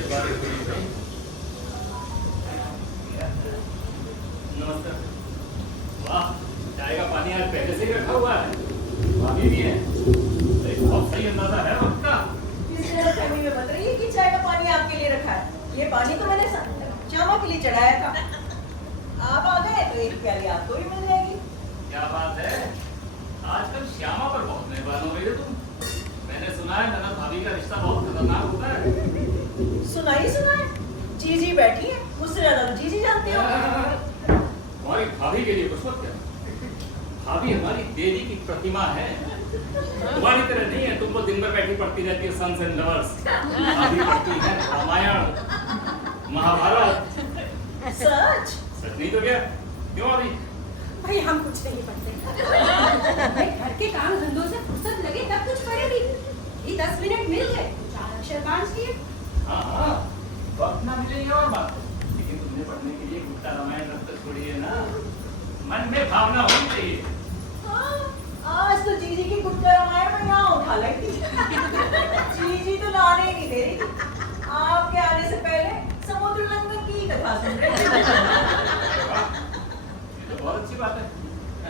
तेज बारिश हुई भाई। नमस्कार। वाह, चाय का पानी आज पहले से ही रखा हुआ है। भाभी भी है। बहुत सही अंदाजा है वक्त का। किसी ने फैमिली में बता रही है कि चाय का पानी आपके लिए रखा है। ये पानी तो मैंने श्यामा के लिए चढ़ाया था। आप आ गए तो एक प्याली आपको भी मिल जाएगी। क्या बात है, आजकल श्यामा पर बहुत मेहरबान हो गई हो तुम। मैंने सुना है ननद भाभी का रिश्ता बहुत खतरनाक होता है। सुना है। जीजी बैठी है, मुझसे ज्यादा तो जीजी जानती हो। हमारी भाभी के लिए कुछ मत क्या। भाभी हमारी देवी की प्रतिमा है। तुम्हारी तरह नहीं है, तुम तो दिन भर बैठी पढ़ती रहती है सन्स एंड लवर्स। भाभी पढ़ती है रामायण, महाभारत। सच नहीं तो क्या, क्यों अभी? भाई हम कुछ नहीं पढ़ते। घर के काम धंधों से फुर्सत लगे तब कुछ पढ़ेगी। ये 10 मिनट मिल गए, 4 अक्षर पांच किए। हाँ, वक्त ना मिले ये और बात है। लेकिन तुमने पढ़ने के लिए गुप्ता रामायण रख कर छोड़ी है ना, मन में भावना होनी चाहिए। हाँ, आज तो जीजी की गुप्ता रामायण में यहाँ उठा लगी। जीजी तो लाने नहीं दे रही थी। आपके आने से पहले समुद्र लंघन की कथा सुन रही थी। बहुत अच्छी बात है।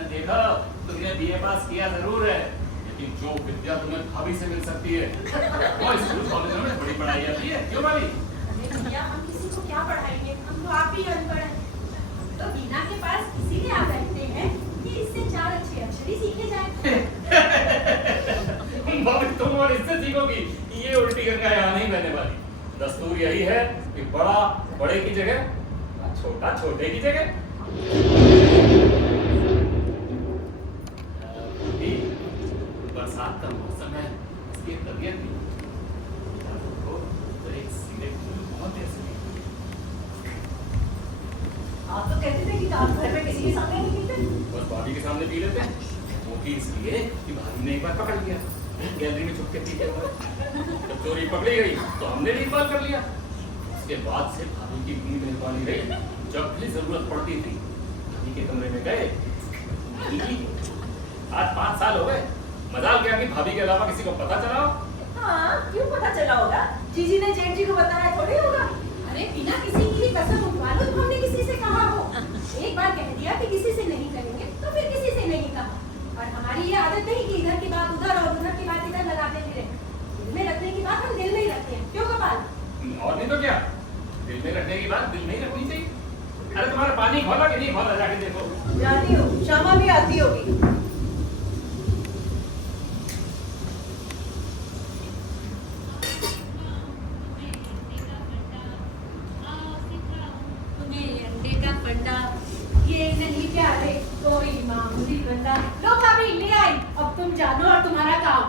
देखो, तुमने बीए पास किया जरूर है, लेकिन जो विद्या तुम्हें भाभी से मिल सकती है वो स्कूल कॉलेजों में बड़ी पढ़ाई आती है। क्यों भाभी? अरे भैया, हम किसी को क्या पढ़ाएंगे, हम तो आप ही अनपढ़ हैं। तो बीना के पास इसीलिए आप बैठते हैं कि इससे 4 अच्छे अक्षर ही सीखे जाए। भाभी तुम और इससे सीखोगी, ये उल्टी गंगा यहाँ नहीं बहने वाली। दस्तूर यही है कि बड़ा बड़े की जगह, छोटा छोटे की जगह। बरसात का मौसम है, इसकी तबीयत भी तो एक सिगरेट बहुत ऐसे। आप तो कहते थे कि आप घर में किसी के सामने नहीं पीते। बस भाभी के सामने पी लेते हैं, वो भी इसलिए कि भाभी ने एक बार पकड़ लिया गैलरी में छुप के पीते हुए। जब चोरी पकड़ी गई तो हमने भी इकबाल कर लिया। उसके बाद से भाभी की इतनी मेहरबानी रही, जब भी जरूरत पड़ती थी भाभी के कमरे में गए। आज 5 साल हो गए, मजाल क्या कि भाभी के अलावा किसी को पता चला हो? हाँ, क्यों पता चला होगा? जीजी ने जेठ जी को बताया थोड़ी होगा। अरे बिना किसी की कसम उठवा लो, तो हमने किसी से कहा हो। एक बार कह दिया कि किसी से नहीं करेंगे, तो फिर किसी से नहीं कहा। और हमारी ये आदत नहीं कि इधर की बात उधर और उधर की बात इधर लगाते फिरे। दिल में रखने की बात हम दिल में ही रखते हैं। क्यों गोपाल? और नहीं तो क्या, दिल में रखने की बात दिल में ही रखनी चाहिए। अरे तुम्हारा पानी खोला कि नहीं खोला, जाके देखो। जानती हूँ, श्यामा भी आती होगी। ये नहीं प्यारे कोई मामूली बंदा। लो भाभी ले आई, अब तुम जानो और तुम्हारा काम।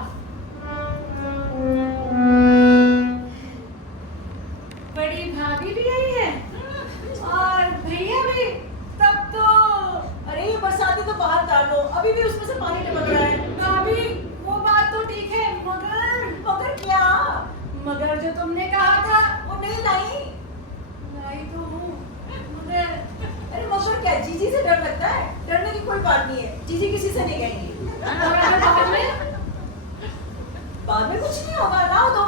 बड़ी भाभी भी आई है और भैया भी। तब तो अरे ये बरसाती तो बाहर डाल दो, अभी भी उसमें से पानी टपक रहा है। भाभी वो बात तो ठीक है, मगर क्या? मगर जो तुमने कहा था वो नहीं लाई। लाई तो हूँ, मगर अरे मगर क्या, जीजी से डर लगता है? डरने की कोई बात नहीं है, जीजी किसी से नहीं कहेंगी। बाद में कुछ नहीं होगा, लाओ दो।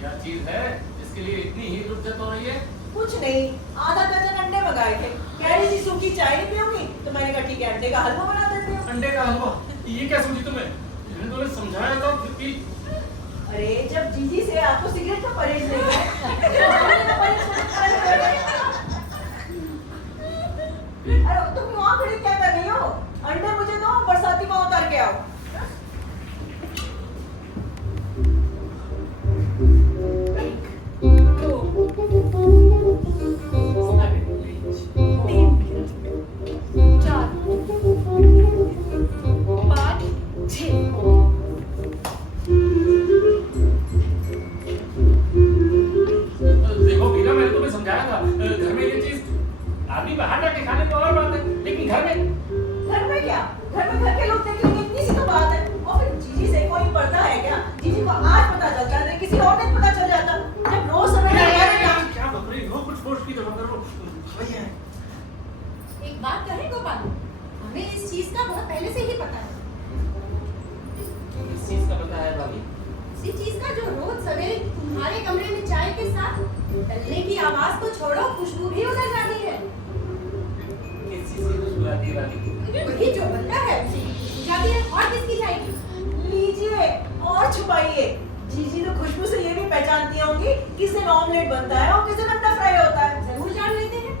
क्या चीज है इसके लिए इतनी ही रुद्दत हो रही है? कुछ नहीं, आधा दर्जन अंडे मंगाए थे। कह रही थी सूखी चाय नहीं पियोगी, तो मैंने कहा ठीक है अंडे का हलवा बना देते हो। अंडे का हलवा? ये क्या समझी तुम्हें? मैंने तुम्हें समझाया था फिर भी। अरे जब जीजी से आपको सिगरेट का परहेज नहीं है, तो अंडे का परहेज अरे तुम वहाँ खड़ी क्या कर रही हो? अंडे मुझे दो, बरसाती वहाँ उतार के आओ। देखो वीरा, मैंने तुम्हें समझाया था, घर में ये चीज आदमी बाहर जाके खाने तो और बात है, लेकिन घर में क्या? घर में घर के लोग देखेंगे, इतनी सी तो बात है। और फिर जीजी से कोई पर्दा है क्या? जीजी को आज पता चलता है, किसी और दिन पता चल जाता। जब रोज समय क्या बक रही हो? कुछ होश की जगह करो भैया। एक बात कहें गोपाल, हमें इस चीज का बहुत पहले से ही पता है। इस चीज का पता है भाभी? इसी चीज का जो रोज सवेरे तुम्हारे कमरे में चाय के साथ डलने की आवाज तो छोड़ो, खुशबू भी उधर जाती है। किस चीज की खुशबू आती है भाभी? वही जो बनता है उसी की खुशबू जाती है, और किसकी जाएगी? लीजिए और छुपाइए। जीजी तो खुशबू से ये भी पहचानती होंगी किस दिन ऑमलेट बनता है और किस दिन अंडा फ्राई होता है। जरूर जान लेते हैं।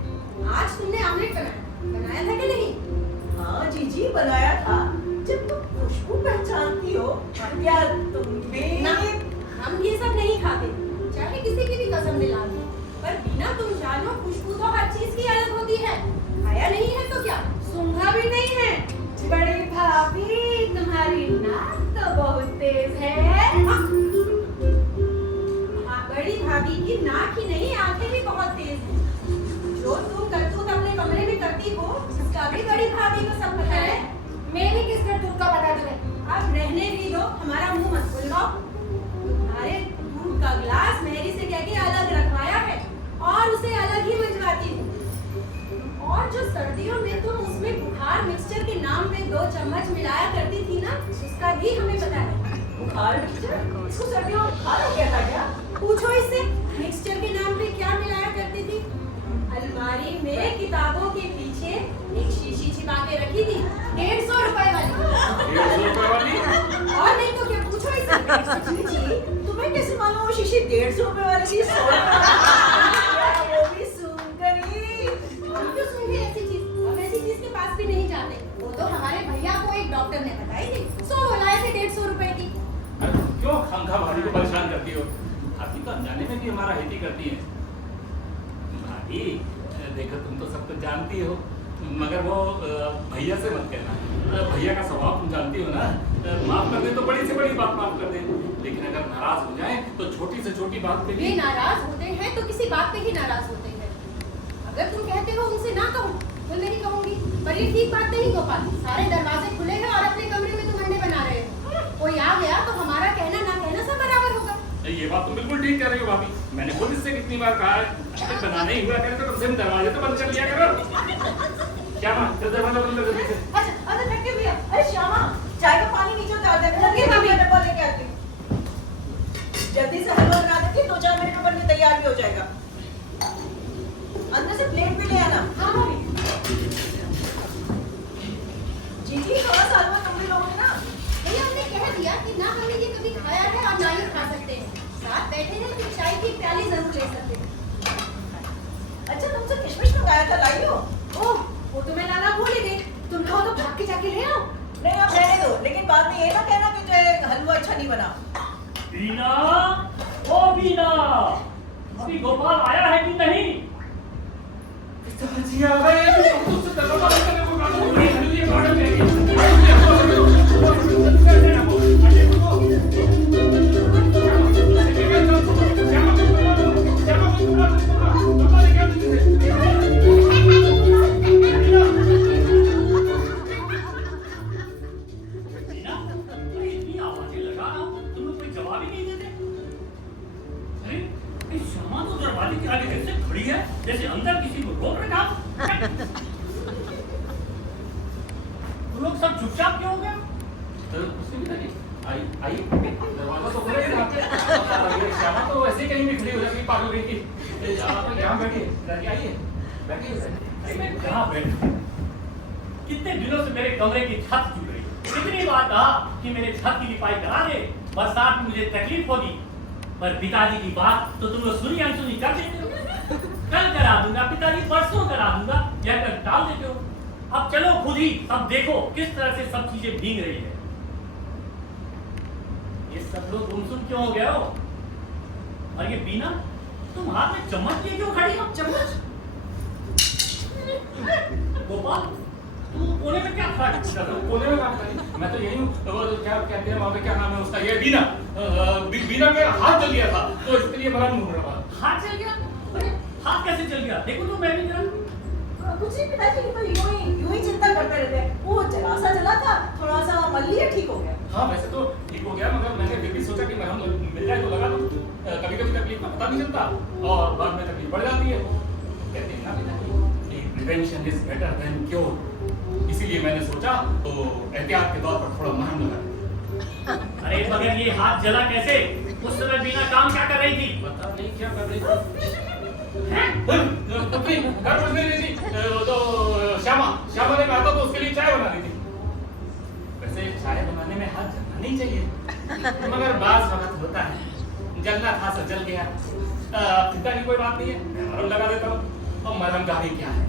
आज तुमने आमलेट बनाया था कि नहीं? हाँ जीजी बनाया था। जब तुम खुशबू पहचानती हो क्या तुम भी? ना, हम ये सब नहीं खाते, चाहे किसी की भी कसम दिला दो। पर बिना तुम जानो खुशबू तो हर चीज की अलग होती है। खाया नहीं है तो क्या, सूंघा भी नहीं है। बड़ी भाभी तुम्हारी नाक तो बहुत तेज है। बड़ी भाभी की नाक ही नहीं, आंखें भी बहुत तेज हैं। जो तुम करतूत अपने कमरे में करती हो उसका भी बड़ी भाभी को सब पता है। मेरी किस करतूत का पता तुम्हें? अब रहने भी दो, हमारा मुंह मत खुलवाओ। तुम्हारे दूध का ग्लास मेरी से कह के अलग रखवाया है और उसे अलग ही मंजवाती हूँ। और जो सर्दियों में तुम उसमें बुखार मिक्सचर के नाम पे 2 चम्मच मिलाया करती थी ना, उसका भी हमें पता है। बुखार मिक्सचर? इसको सर्दियों में बुखार हो गया था क्या? पूछो इससे, मिक्सचर के नाम पे क्या मिलाया करती थी? अलमारी में किताबों के पीछे एक शीशी छिपा के रखी थी, 150 रुपए वाली। 150 रुपए वाली? और नहीं तो क्या, पूछो इससे। जीजी तुम्हें कैसे मालूम वो शीशी 150 रुपए वाली थी? 100 रुपए वाली? वो भी सूंघकर ही। हम क्यों सूंघे ऐसी चीज? हम ऐसी चीज के पास भी नहीं जाते। वो तो हमारे भैया को एक डॉक्टर ने बताई थी, सो बोलाए थे 150 रुपए की। अरे क्यों खामखा भाभी को परेशान करती हो? भाभी तो अनजाने में भी हमारा हित करती है। भाभी देखो तुम तो सब कुछ जानती हो, मगर वो भैया से मत कहना। भैया का स्वभाव तुम जानती हो ना, माफ कर दे तो बड़ी से बड़ी बात माफ कर दे, लेकिन अगर नाराज हो जाए तो छोटी से छोटी बात पे भी वे नाराज होते हैं तो किसी बात पे ही नाराज होते हैं। अगर तुम कहते हो उनसे ना कहो तो नहीं कहूंगी, पर ये ठीक बात नहीं गोपाल। सारे दरवाजे खुले हैं और अपने कमरे में तुम अंडे बना रहे हो। कोई आ गया तो हमारा कहना ना कहना सब बराबर होगा। ये बात तो बिल्कुल ठीक कह रही हो भाभी। मैंने खुद इससे कितनी बार कहा है, अगर बनाने ही हुआ करे तो कम से कम दरवाजे तो बंद कर लिया करो। क्या मां, दरवाजा बंद कर दे। अच्छा अरे रख के भैया। अरे श्यामा चाय का पानी नीचे उतार दे। लगे भाभी डब्बा लेके आती हूँ। जल्दी से हलवा बना देती, 2-4 मिनट में बन के तैयार भी हो जाएगा। अंदर से प्लेट भी ले आना। हाँ भाभी। जीजी थोड़ा सा हलवा तुम भी लोगे ना? भैया हमने कह दिया कि ना हमने ये कभी खाया है और ना ही खा सकते हैं। साथ बैठे हैं तो चाय की प्याली जरूर ले सकते हैं। अच्छा तुमसे किशमिश मंगाया था, लाई हो? ओह, वो तो मैं लाना भूल ही गई। तुम कहो तो भाग के जाके ले आओ। नहीं आप रहने दो, लेकिन बाद में ये ना कहना कि जो है हलवा अच्छा नहीं बना। बीना, ओ बीना, अभी गोपाल आया है कि नहीं? जी आ गए। तुमसे दरवाजा बंद करने को कहा था, ये गार्डन में जैसे अंदर किसी को रोक रखा। तुम लोग सब चुपचाप क्यों हो गए? आई दरवाजा तो खुला ही था। श्यामा तो ऐसे ही कहीं भी खड़ी हो जाती, पागल गई थी। आप यहाँ बैठिए, आइए बैठिए। मैं कहाँ बैठूं? कितने दिनों से मेरे कमरे की छत टूट रही। कितनी बार कहा कि मेरे छत की लिपाई करा दे, बरसात में मुझे तकलीफ होगी, पर पिताजी की बात तो तुम लोग सुनी अनसुनी कर देते हो। कल करा दूंगा पिताजी, परसों करा दूंगा, यह कर टाल देते हो। अब चलो खुद ही सब देखो किस तरह से सब चीजें भीग रही है। ये सब लोग गुमसुम क्यों हो गए हो? और ये बीना, तुम हाथ में चम्मच लिए क्यों खड़ी हो? चम्मच? गोपाल, तुम कोने में क्या खड़ा है? कोने में काम करी। मैं तो यही हूँ, वो क्या कहते हैं वहाँ पे, क्या नाम है उसका, ये बीना। बीना का हाथ जल गया था तो इसके लिए बड़ा मुंह रहा। हाथ चल गया? अरे हाथ कैसे चल गया? देखो तो मैं भी जरा। कुछ नहीं पिताजी तो यूं ही चिंता करते रहते हैं। वो जलासा जला था, थोड़ा सा मल लिया, ठीक हो गया। हाँ वैसे तो ठीक हो गया, मगर मैंने फिर भी सोचा कि मरहम मिल जाए तो लगा दो। कभी कभी तकलीफ का पता नहीं चलता और बाद में तकलीफ बढ़ जाती है। कहते हैं ना पिताजी, prevention is better than cure. इसीलिए मैंने सोचा तो एहतियात के तौर पर थोड़ा मरहम लगा। अरे मगर ये हाथ जला कैसे? उस समय बीना काम क्या कर रही थी? बता नहीं, क्या कर रही थी? कुछ नहीं रही थी। तो श्यामा ने कहा था तो उसके लिए चाय बना दी थी। वैसे चाय बनाने में हाथ जलना नहीं चाहिए, मगर बाज वक्त होता है, जलना था सो जल गया। चिंता की कोई बात नहीं है, मैं मरहम लगा देता हूँ। और मरहम का भी क्या है,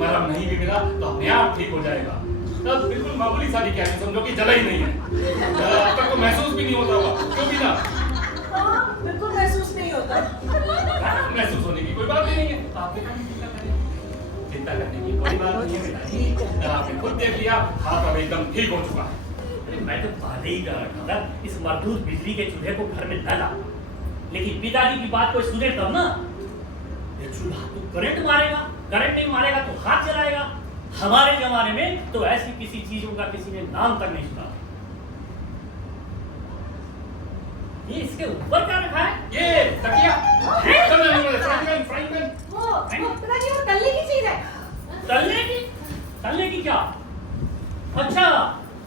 मरहम नहीं भी मिला तो अपने आप ठीक हो जाएगा। तब बिल्कुल मामूली सा भी क्या है, समझो कि जला ही नहीं है। अब तक तो महसूस भी नहीं होता होगा, क्यों भी ना? हाँ, बिल्कुल महसूस नहीं होता। महसूस होने की कोई बात ही नहीं है। आपके काम चिंता करें, चिंता करने की कोई बात नहीं है बेटा जी। आपने खुद देख लिया, हाथ अब एकदम ठीक हो चुका है। अरे मैं तो पहले ही कह रहा था इस मरदूत बिजली के चूल्हे को घर में न ला, लेकिन पिताजी की बात कोई सुने तब ना। ये चूल्हा तो करंट मारेगा, करंट नहीं मारेगा तो हाथ जलाएगा। हमारे जमाने में तो ऐसी किसी चीजों का किसी ने नाम तक नहीं सुना। ये इसके ऊपर क्या रखा है? ये तकिया, फ्राइंग पैन। वो पिताजी वो तलने की चीज है। तलने की क्या? अच्छा,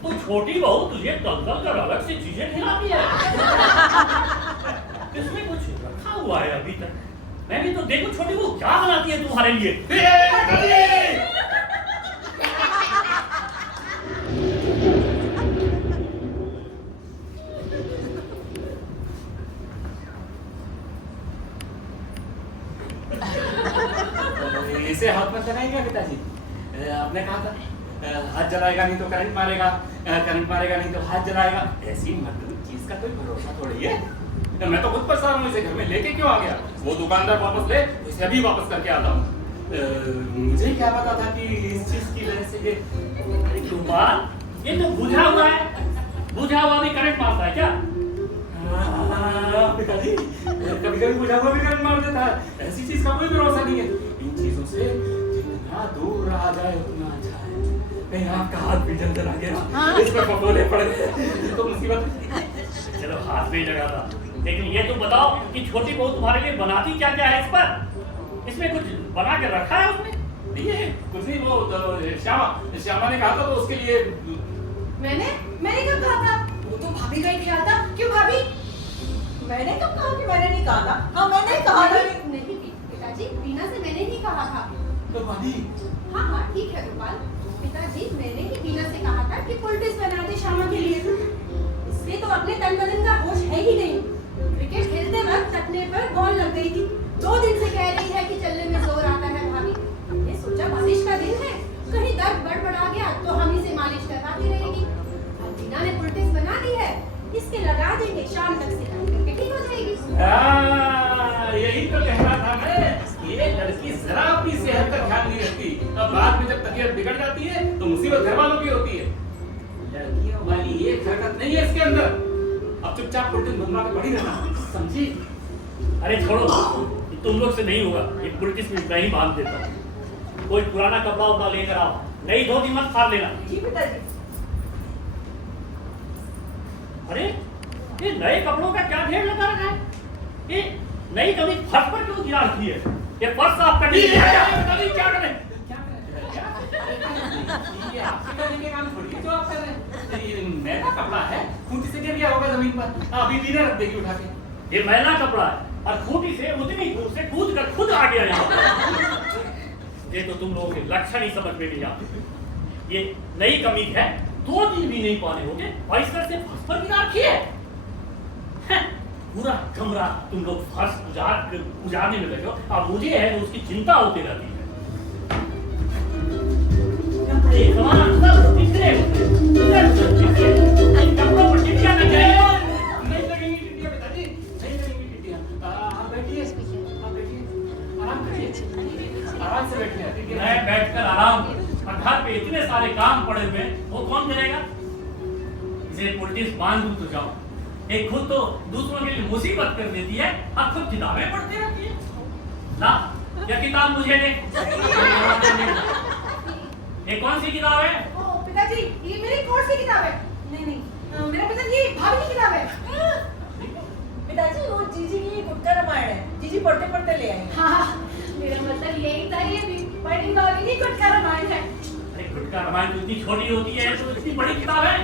तो छोटी बहू तुझे तल कर अलग से चीजें खिलाती है। इसमें कुछ रखा हुआ है अभी तक। मैं भी तो देखूं छोटी बहू क्या बनाती है तुम्हारे लिए। इसे हाथ में लगाएगा पिताजी। आपने कहा था हाथ जलाएगा नहीं तो करंट मारेगा, करंट मारेगा नहीं तो हाथ जलाएगा। ऐसी मरदूत चीज का कोई भरोसा थोड़ी है। मैं तो खुद परेशान हूँ, इसे घर में लेके क्यों आ गया? वो दुकानदार वापस ले, इसे अभी वापस करके आता हूँ। मुझे क्या पता था कि इस चीज की वजह से ये ये तो बुझा हुआ है, बुझा हुआ भी करंट मारता है क्या? पिताजी कभी कभी बुझा हुआ भी करंट मार देता है। ऐसी चीज का कोई भरोसा नहीं है। इन चीजों से जितना दूर रहा जाए उतना अच्छा है। कहीं आपका हाथ भी जल आ गया, इसमें पकोड़े पड़ गए तो मुसीबत। चलो हाथ नहीं लगा था, लेकिन ये तो बताओ कि छोटी बहू तुम्हारे लिए बनाती क्या क्या है इस पर? इसमें कुछ बना के रखा है उसने? नहीं है कुछ नहीं। वो तो श्यामा ने कहा था तो उसके लिए। मैंने कब कहा था? वो तो भाभी का ही ख्याल था। क्यों भाभी? मैंने कब कहा कि मैंने नहीं कहा था? हाँ मैंने कहा था। नहीं पिताजी, बीना से मैंने ही कहा था। तो भाभी हाँ ठीक है गोपाल, पिताजी मैंने ही बीना से कहा था कि पोल्टिस बना दे श्यामा के लिए। इसलिए तो अपने तन बदन का होश है ही नहीं। क्रिकेट खेलते वक्त टखने पर बॉल लग गई थी। 2 दिन से कह रही है कि चलने में जोर आता है भाभी। हमने सोचा मालिश का दिन है, कहीं दर्द बड़बड़ा गया तो हम इसे मालिश करवाती रहेगी। अब बीना ने पोल्टिस बना दी है, इसके लगा देंगे, शाम तक सिलाई करके ठीक हो जाएगी। यही तो कह रहा था मैं, ये लड़की जरा अपनी सेहत का ख्याल नहीं रखती। अब बाद में जब तबीयत बिगड़ जाती है तो मुसीबत घर वालों की होती है। लड़कियों वाली ये हरकत नहीं है इसके अंदर। अब चुपचाप पुलटिन बनवा के पड़ी रहना, समझी? अरे छोड़ो, ये तुम लोग से नहीं होगा। ये पुलिस में मैं ही बांध देता हूँ। कोई पुराना कपड़ा उपड़ा लेकर आओ, नई धोती मत फाड़ लेना। जी पिताजी। अरे ये नए कपड़ों का क्या ढेर लगा रखा है? ये नई कमीज फर्श पर क्यों गिरा रखी है? ये फर्श साफ करने के लिए क्या करें? ये आपके करने के काम थोड़ी है जो आप कर रहे हैं। ये मैला कपड़ा है, खूंटी से गिर गया होगा जमीन पर। अभी दीना रख देगी उठा के। ये मैला कपड़ा है और खूंटी से उतनी दूर से कूद कर खुद आ गया यहाँ। ये तो तुम लोगों के लक्षण ही समझ में नहीं आते। ये नई कमीज है, 2 दिन भी नहीं पहने होंगे और इस तरह से फर्श पर गिरा रखी है। पूरा कमरा तुम लोग फर्श उजाड़ने में लगे हो। अब मुझे है तो उसकी चिंता होती रहती है। कपड़े सब बिखरे होते हैं। कपड़ों पर टिड्डियां लग गई हो। नहीं लगेंगी टिड्डियां पिताजी, नहीं लगेंगी टिड्डियां। आप बैठिए, आराम करिए, आराम से बैठिए। मैं बैठकर आराम, और घर पे इतने सारे काम पड़े हुए वो कौन करेगा? इसे पुलिस बांध दूं तो जाओ। एक खुद तो दूसरों के लिए मुसीबत कर देती है और खुद किताबें पढ़ती रहती है। ना, यह किताब मुझे दे। ये कौन सी किताब है? ओ पिताजी, ये मेरी कोर्स की किताब है। नहीं, मेरा पिताजी ये भाभी की किताब है। पिताजी वो जीजी की गुटका रामायण है, जीजी पढ़ते पढ़ते ले आए। हाँ, मेरा मतलब यही था, ये भी बड़ी भाभी की गुटका रामायण है। अरे गुटका रामायण तो इतनी छोटी होती है तो इतनी बड़ी किताब है।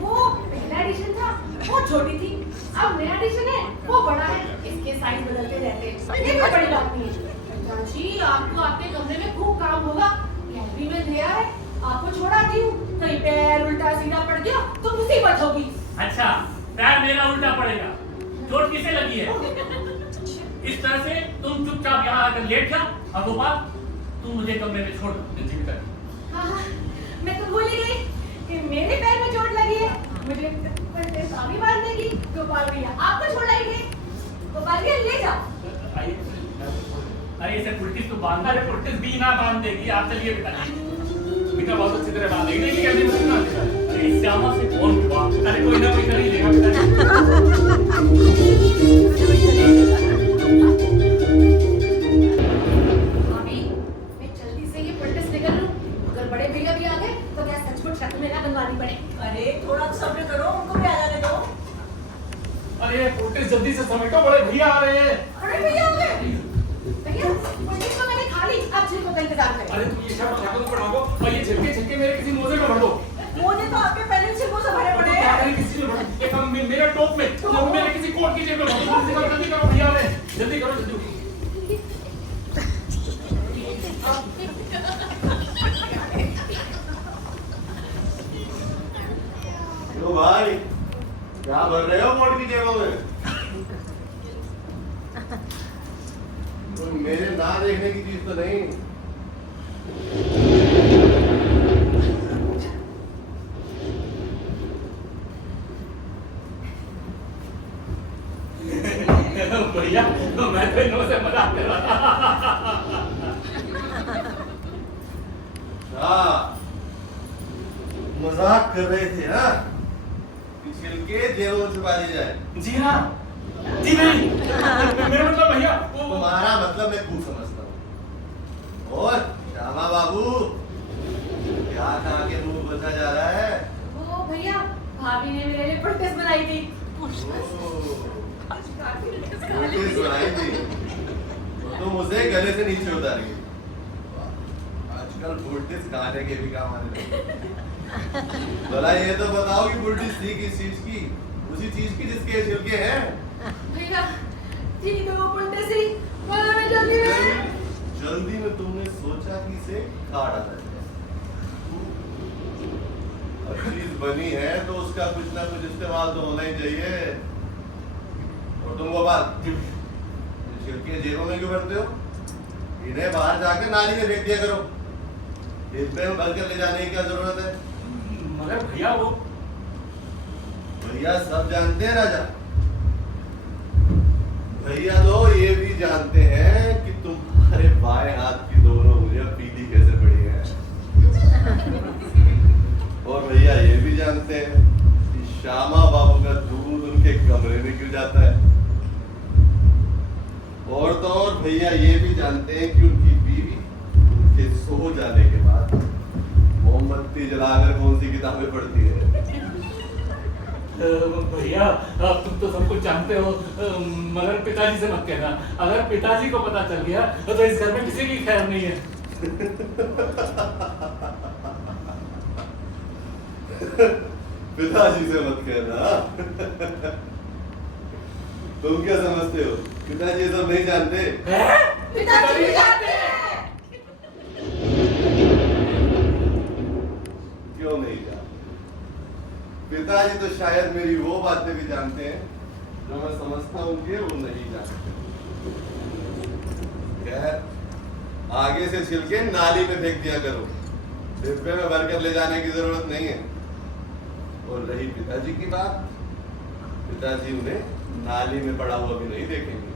वो पहला एडिशन था, वो छोटी थी। अब नया एडिशन है, वो बड़ा है। इसके साइड ये कोई बड़ी बात नहीं है। जी आपको आपके कमरे में खूब काम होगा, गैलरी में दिया है, आपको छोड़ा दी हूँ, कहीं पैर उल्टा सीधा पड़ गया तो मुसीबत होगी। अच्छा, पैर मेरा उल्टा पड़ेगा, चोट किसे लगी है? इस तरह से तुम चुपचाप यहाँ आकर लेट जा और गोपाल तुम मुझे कमरे में छोड़ दो। हाँ, मैं तो भूल ही गई कि मेरे पैर में चोट लगी है, मुझे पलटे स्वामी बांध देगी। गोपाल भैया आपको छोड़ आएंगे, गोपाल भैया ले जाओ। अरे इसे पुलटिस तो बांधना अरे पुलटिस भी ना बांध देगी, आप चलिए बेटा बहुत अच्छी तरह बांध देगी। नहीं कैसे मुझे ना देगा। अरे इस श्यामा से कौन हुआ? अरे कोई ना कोई कर ही लेगा बेटा। भाभी मैं जल्दी से ये पुलटिस निकल लूं, अगर बड़े भैया भी आ गए तो क्या सचमुच शक में ना बनवानी पड़े। अरे थोड़ा सब्र करो, उनको भी आ जाने दो। अरे पुलटिस जल्दी से समेटो, बड़े भैया आ रहे हैं। अरे भैया आ गए। भैया पुलटिस तो मैंने खा ली, आप छिलकों का इंतजार करें। अरे तुम ये सब ठाकुर पर भागो और ये छिलके मेरे किसी मोजे में भर दो। मुझे तो आपके पहले छिलकों से भरे पड़े क्या हैं। करें किसी में भर दो। एक हम मेरा टोप में, तो मेरे किसी कोट की जेब में भर दो। जल्दी करो भैया ने, जल्दी करो जल्दी। तो भाई क्या भर रहे हो कोट की जेबों में? तो मेरे ना देखने की चीज तो नहीं। भैया मैं तो इन्हों से मजाक कर रहा था। हाँ मजाक कर रहे थे ना कि छिलके जेबों में छुपा ली जाए। जी हाँ, जी नहीं, मेरा मतलब भैया वो तुम्हारा मतलब मैं खूब समझता हूँ। और श्यामा बाबू क्या खा के मुंह बचा जा रहा है? ओ भैया भाभी ने मेरे लिए पुलटिस बनाई थी। पुलटिस बनाई थी तो तुम उसे गले से नीचे उतारी। आजकल पुलटिस खाने के भी काम आने लगे। भला ये तो बताओ कि पुलटिस थी किस चीज की? उसी चीज की जिसके छिलके हैं। भैया ठीक है वो पुलटिस ही, बोलो मैं जल्दी में। जल्दी में तुमने सोचा कि इसे खा डाला जाए। अब चीज बनी है तो उसका कुछ ना कुछ इस्तेमाल तो होना ही चाहिए। और तुम गोपाल छिलके जेबों में क्यों भरते हो? इन्हें बाहर जाकर नाली में फेंक दिया करो। डिब्बे में भरकर ले जाने की क्या जरूरत है? मगर भैया वो भैया सब जानते हैं राजा। भैया तो ये भी जानते हैं कि तुम्हारे बाएं हाथ की दोनों उंगलियां पीली कैसे पड़ी हैं। और भैया ये भी जानते हैं कि श्यामा बाबू का दूध उनके कमरे में क्यों जाता है। और तो और भैया ये भी जानते हैं कि उनकी बीवी उनके सो जाने के बाद मोमबत्ती जलाकर कौन सी किताबें पढ़ती है। भैया अब तुम तो सब कुछ जानते हो, मगर पिताजी से मत कहना। अगर पिताजी को पता चल गया तो इस घर में किसी की खैर नहीं है। पिताजी से मत कहना। तुम क्या समझते हो पिताजी ये सब नहीं जानते? पिताजी भी जानते हैं। क्यों नहीं जानते? पिताजी तो शायद मेरी वो बातें भी जानते हैं जो मैं समझता हूँ कि वो नहीं जानते। खैर आगे से छिलके नाली में फेंक दिया करो, डिब्बे में भरकर ले जाने की जरूरत नहीं है। और रही पिताजी की बात, पिताजी उन्हें नाली में पड़ा हुआ भी नहीं देखेंगे।